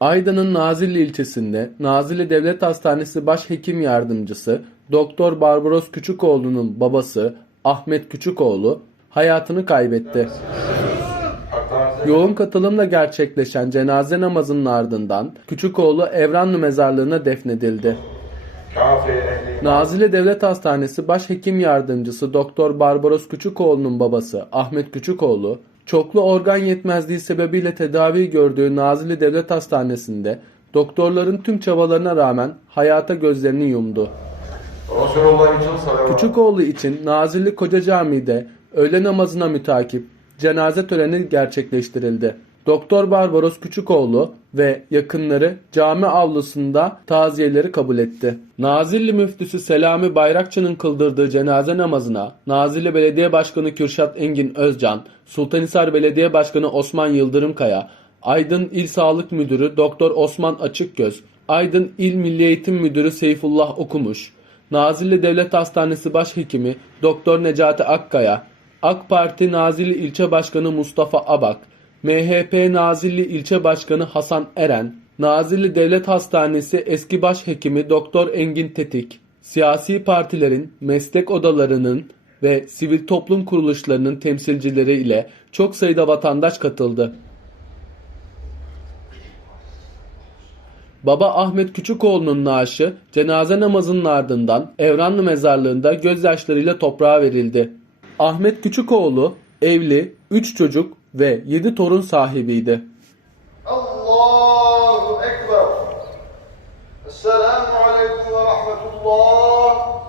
Aydın'ın Nazilli ilçesinde Nazilli Devlet Hastanesi Başhekim Yardımcısı Doktor Barbaros Küçükoğlu'nun babası Ahmet Küçükoğlu hayatını kaybetti. Yoğun katılımla gerçekleşen cenaze namazının ardından Küçükoğlu Evranlı Mezarlığı'na defnedildi. Nazilli Devlet Hastanesi Başhekim Yardımcısı Doktor Barbaros Küçükoğlu'nun babası Ahmet Küçükoğlu çoklu organ yetmezliği sebebiyle tedavi gördüğü Nazilli Devlet Hastanesi'nde doktorların tüm çabalarına rağmen hayata gözlerini yumdu. Salavat. Küçükoğlu için Nazilli Koca Camii'de öğle namazına mütakip cenaze töreni gerçekleştirildi. Doktor Barbaros Küçükoğlu ve yakınları cami avlusunda taziyeleri kabul etti. Nazilli müftüsü Selami Bayrakçı'nın kıldırdığı cenaze namazına Nazilli Belediye Başkanı Kürşat Engin Özcan, Sultanhisar Belediye Başkanı Osman Yıldırımkaya, Aydın İl Sağlık Müdürü Doktor Osman Açıkgöz, Aydın İl Milli Eğitim Müdürü Seyfullah Okumuş, Nazilli Devlet Hastanesi Başhekimi Doktor Necati Akkaya, AK Parti Nazilli İlçe Başkanı Mustafa Abak, MHP Nazilli İlçe Başkanı Hasan Eren, Nazilli Devlet Hastanesi eski başhekimi Doktor Engin Tetik, siyasi partilerin, meslek odalarının ve sivil toplum kuruluşlarının temsilcileri ile çok sayıda vatandaş katıldı. Baba Ahmet Küçükoğlu'nun naaşı cenaze namazının ardından Evranlı mezarlığında gözyaşlarıyla toprağa verildi. Ahmet Küçükoğlu evli, 3 çocuk ve yedi torun sahibiydi. Allahu Ekber. Esselamu Aleyküm ve Rahmetullah.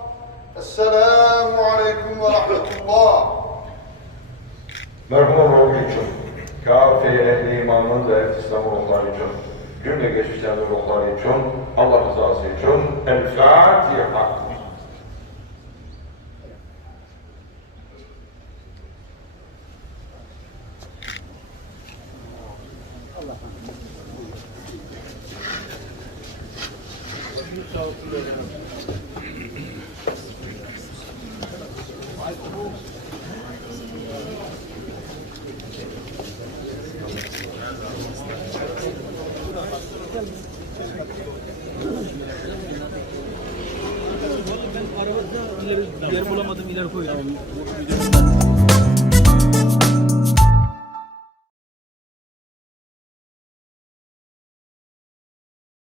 Esselamu Aleyküm ve Rahmetullah. Merhum ruhu için, kafeye ehli imanın ve İslam'ın ruhları için, cümle geçmişlerin ruhları için, Allah rızası için, El Fatiha. Yer bulamadım ileri koydum.